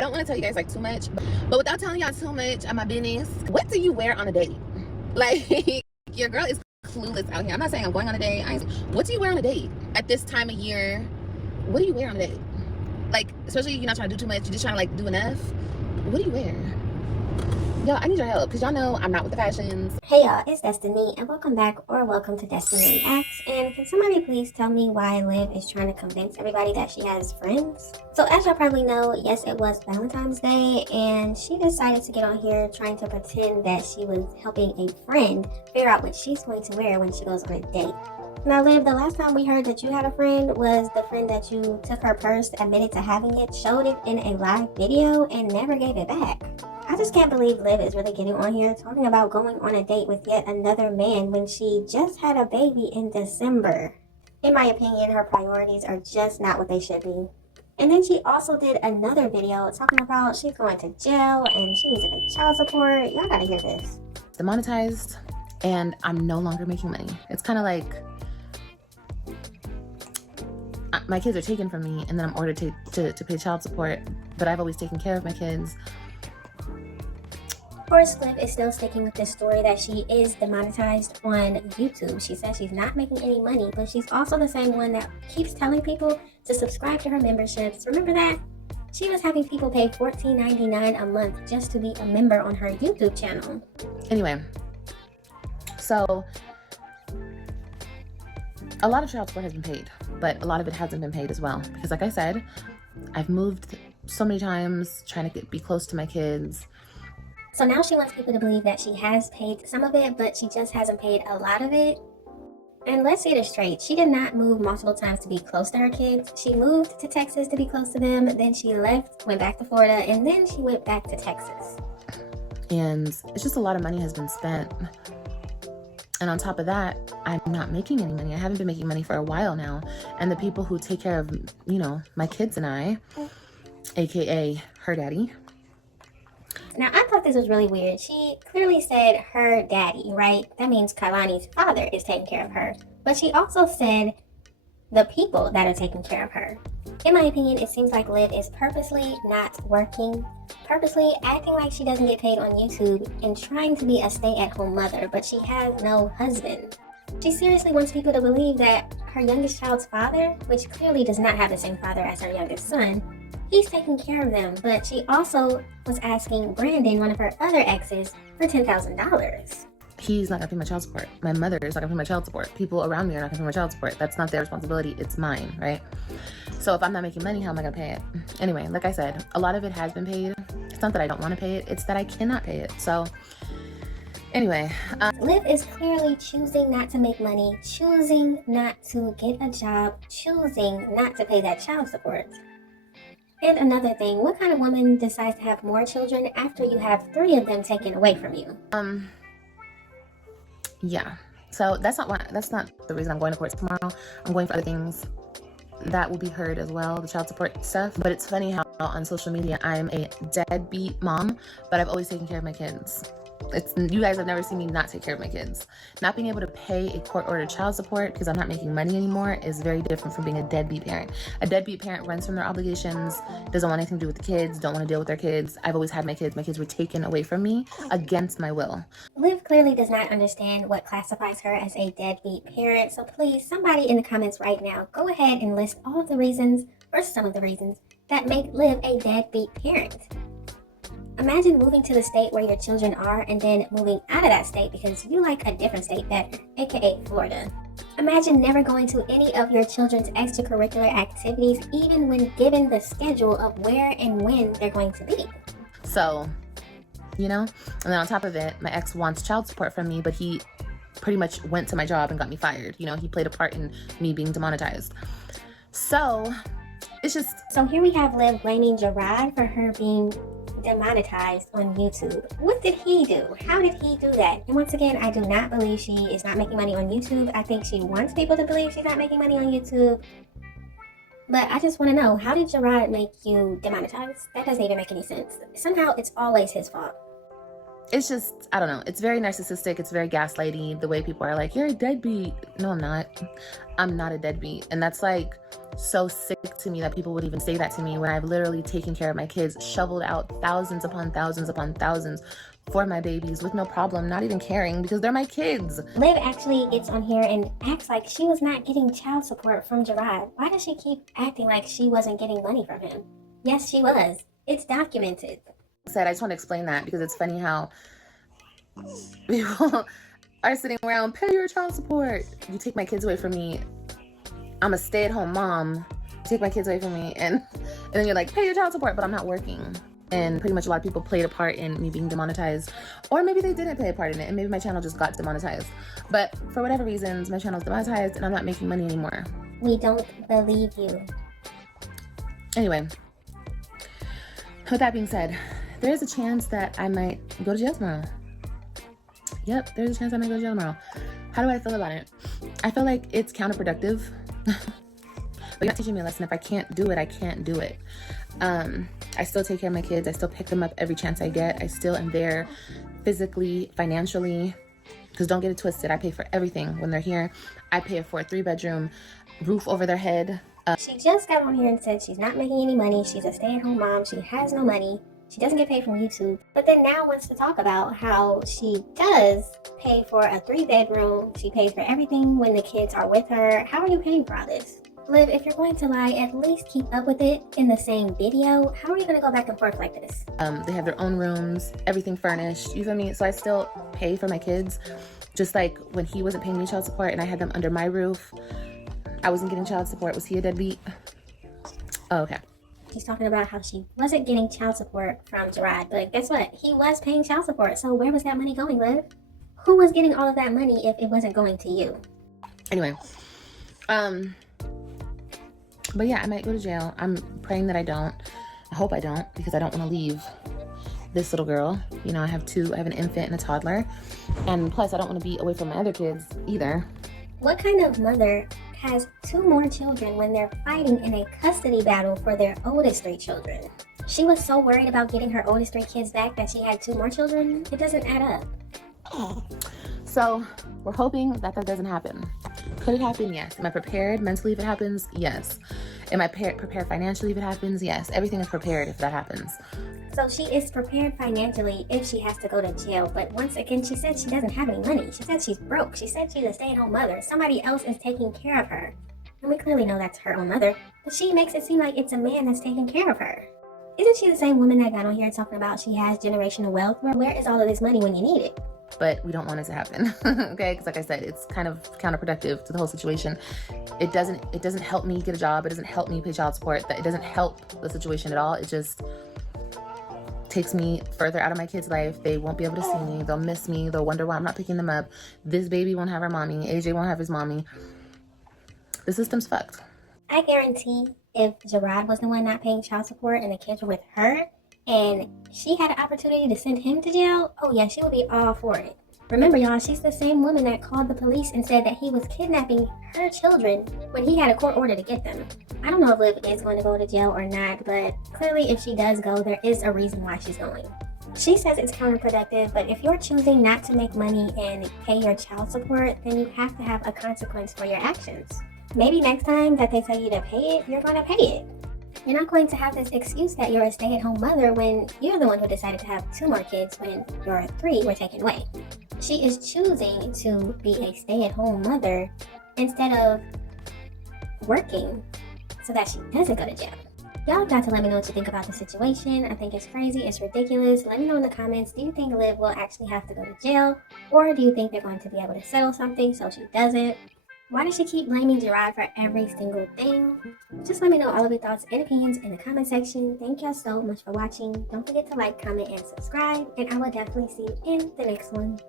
I don't want to tell you guys like too much, but without telling y'all too much of my business, what do you wear on a date? Like, your girl is clueless out here. I'm not saying I'm going on a date. What do you wear on a date at this time of year? What do you wear on a date? Like, especially you're not trying to do too much, you're just trying to like do enough. What do you wear? Y'all, I need your help because y'all know I'm not with the fashions. Hey y'all, it's Destiny and welcome back or welcome to Destiny Reacts. And can somebody please tell me why Liv is trying to convince everybody that she has friends? So as y'all probably know, yes, it was Valentine's Day and she decided to get on here trying to pretend that she was helping a friend figure out what she's going to wear when she goes on a date. Now Liv, the last time we heard that you had a friend was the friend that you took her purse, admitted to having it, showed it in a live video, and never gave it back. I just can't believe Liv is really getting on here talking about going on a date with yet another man when she just had a baby in December. In my opinion, her priorities are just not what they should be. And then she also did another video talking about she's going to jail and she needs to pay child support. Y'all gotta hear this. Demonetized and I'm no longer making money. It's kind of like my kids are taken from me and then I'm ordered to pay child support, but I've always taken care of my kids. Of course, Liv is still sticking with this story that she is demonetized on YouTube. She says she's not making any money, but she's also the same one that keeps telling people to subscribe to her memberships. Remember that? She was having people pay $14.99 a month just to be a member on her YouTube channel. Anyway, so a lot of child support has been paid, but a lot of it hasn't been paid as well. Because like I said, I've moved so many times trying to be close to my kids. So now she wants people to believe that she has paid some of it, but she just hasn't paid a lot of it. And let's get it straight. She did not move multiple times to be close to her kids. She moved to Texas to be close to them. Then she left, went back to Florida, and then she went back to Texas. And it's just a lot of money has been spent. And on top of that, I'm not making any money. I haven't been making money for a while now. And the people who take care of, you know, my kids and I, AKA her daddy. Now, I thought this was really weird. She clearly said her daddy, right? That means Kailani's father is taking care of her. But she also said the people that are taking care of her. In my opinion, it seems like Liv is purposely not working, purposely acting like she doesn't get paid on YouTube and trying to be a stay-at-home mother, but she has no husband. She seriously wants people to believe that her youngest child's father, which clearly does not have the same father as her youngest son, he's taking care of them. But she also was asking Brandon, one of her other exes, for $10,000. He's not gonna pay my child support. My mother is not gonna pay my child support. People around me are not gonna pay my child support. That's not their responsibility, it's mine, right? So if I'm not making money, how am I gonna pay it? Anyway, like I said, a lot of it has been paid. It's not that I don't wanna pay it, it's that I cannot pay it. So anyway. Liv is clearly choosing not to make money, choosing not to get a job, choosing not to pay that child support. And another thing, what kind of woman decides to have more children after you have 3 of them taken away from you? Yeah. So that's not the reason I'm going to court tomorrow. I'm going for other things that will be heard as well, the child support stuff. But it's funny how on social media I'm a deadbeat mom, but I've always taken care of my kids. You guys have never seen me not take care of my kids. Not being able to pay a court-ordered child support because I'm not making money anymore is very different from being a deadbeat parent. A deadbeat parent runs from their obligations, doesn't want anything to do with the kids, don't want to deal with their kids. I've always had my kids. My kids were taken away from me against my will. Liv clearly does not understand what classifies her as a deadbeat parent. So please, somebody in the comments right now, go ahead and list all of the reasons, or some of the reasons, that make Liv a deadbeat parent. Imagine moving to the state where your children are and then moving out of that state because you like a different state better, aka Florida. Imagine never going to any of your children's extracurricular activities, even when given the schedule of where and when they're going to be. So, you know, and then on top of it, my ex wants child support from me, but he pretty much went to my job and got me fired. You know, he played a part in me being demonetized. So, it's just... So here we have Liv blaming Gerard for her being demonetized on YouTube. What did he do? How did he do that? And once again, I do not believe she is not making money on YouTube. I think she wants people to believe she's not making money on YouTube. But I just want to know, how did Gerard make you demonetized? That doesn't even make any sense. Somehow it's always his fault. it's just, I don't know. It's very narcissistic. It's very gaslighty. The way people are like, you're a deadbeat. No, I'm not. I'm not a deadbeat. And that's like so sick to me that people would even say that to me when I've literally taken care of my kids, shoveled out thousands upon thousands upon thousands for my babies with no problem, not even caring because they're my kids. Liv actually gets on here and acts like she was not getting child support from Gerard. Why does she keep acting like she wasn't getting money from him? Yes, she was. It's documented. I just want to explain that because it's funny how people are sitting around, pay your child support. You take my kids away from me. I'm a stay-at-home mom. Take my kids away from me, and then you're like, pay your child support, but I'm not working. And pretty much a lot of people played a part in me being demonetized, or maybe they didn't play a part in it, and maybe my channel just got demonetized. But for whatever reasons, my channel's demonetized, and I'm not making money anymore. We don't believe you. Anyway, with that being said, there is a chance that I might go to jail tomorrow. Yep, there's a chance I might go to jail tomorrow. How do I feel about it? I feel like it's counterproductive. But you're not teaching me a lesson. If I can't do it, I can't do it. I still take care of my kids. I still pick them up every chance I get. I still am there physically, financially. Because don't get it twisted. I pay for everything when they're here. I pay for a 3-bedroom, roof over their head. She just got on here and said she's not making any money. She's a stay-at-home mom. She has no money. She doesn't get paid from YouTube. But then now wants to talk about how she does pay for a 3-bedroom. She pays for everything when the kids are with her. How are you paying for all this? Liv, if you're going to lie, at least keep up with it in the same video. How are you going to go back and forth like this? They have their own rooms, everything furnished. You feel me? So I still pay for my kids. Just like when he wasn't paying me child support and I had them under my roof, I wasn't getting child support. Was he a deadbeat? Oh, okay. She's talking about how she wasn't getting child support from Gerard, but guess what? He was paying child support. So where was that money going, Liv? Who was getting all of that money if it wasn't going to you? Anyway, but yeah, I might go to jail. I'm praying that I don't. I hope I don't, because I don't want to leave this little girl. You know, I have an infant and a toddler. And plus, I don't want to be away from my other kids either. What kind of mother has 2 more children when they're fighting in a custody battle for their oldest 3 children? She was so worried about getting her oldest 3 kids back that she had 2 more children? It doesn't add up. So we're hoping that doesn't happen. Could it happen? Yes. Am I prepared mentally if it happens? Yes. Am I prepared financially if it happens? Yes. Everything is prepared if that happens. So she is prepared financially if she has to go to jail. But once again, she said she doesn't have any money. She said she's broke. She said she's a stay-at-home mother. Somebody else is taking care of her. And we clearly know that's her own mother. But she makes it seem like it's a man that's taking care of her. Isn't she the same woman that got on here talking about she has generational wealth? Where is all of this money when you need it? But we don't want it to happen. Okay, because like I said, it's kind of counterproductive to the whole situation. It doesn't help me get a job. It doesn't help me pay child support. It doesn't help the situation at all. It just takes me further out of my kids' life. They won't be able to see me. They'll miss me. They'll wonder why I'm not picking them up. This baby won't have her mommy. AJ won't have his mommy. The system's fucked. I guarantee if Gerard was the one not paying child support and the kids were with her, and she had an opportunity to send him to jail, oh yeah, she would be all for it. Remember, y'all, she's the same woman that called the police and said that he was kidnapping her children when he had a court order to get them. I don't know if Liv is going to go to jail or not, but clearly if she does go, there is a reason why she's going. She says it's counterproductive, but if you're choosing not to make money and pay your child support, then you have to have a consequence for your actions. Maybe next time that they tell you to pay it, you're going to pay it. You're not going to have this excuse that you're a stay-at-home mother when you're the one who decided to have 2 more kids when your 3 were taken away. She is choosing to be a stay-at-home mother instead of working so that she doesn't go to jail. Y'all got to let me know what you think about the situation. I think it's crazy. It's ridiculous. Let me know in the comments. Do you think Liv will actually have to go to jail? Or do you think they're going to be able to settle something so she doesn't? Why does she keep blaming Gerard for every single thing? Just let me know all of your thoughts and opinions in the comment section. Thank y'all so much for watching. Don't forget to like, comment, and subscribe. And I will definitely see you in the next one.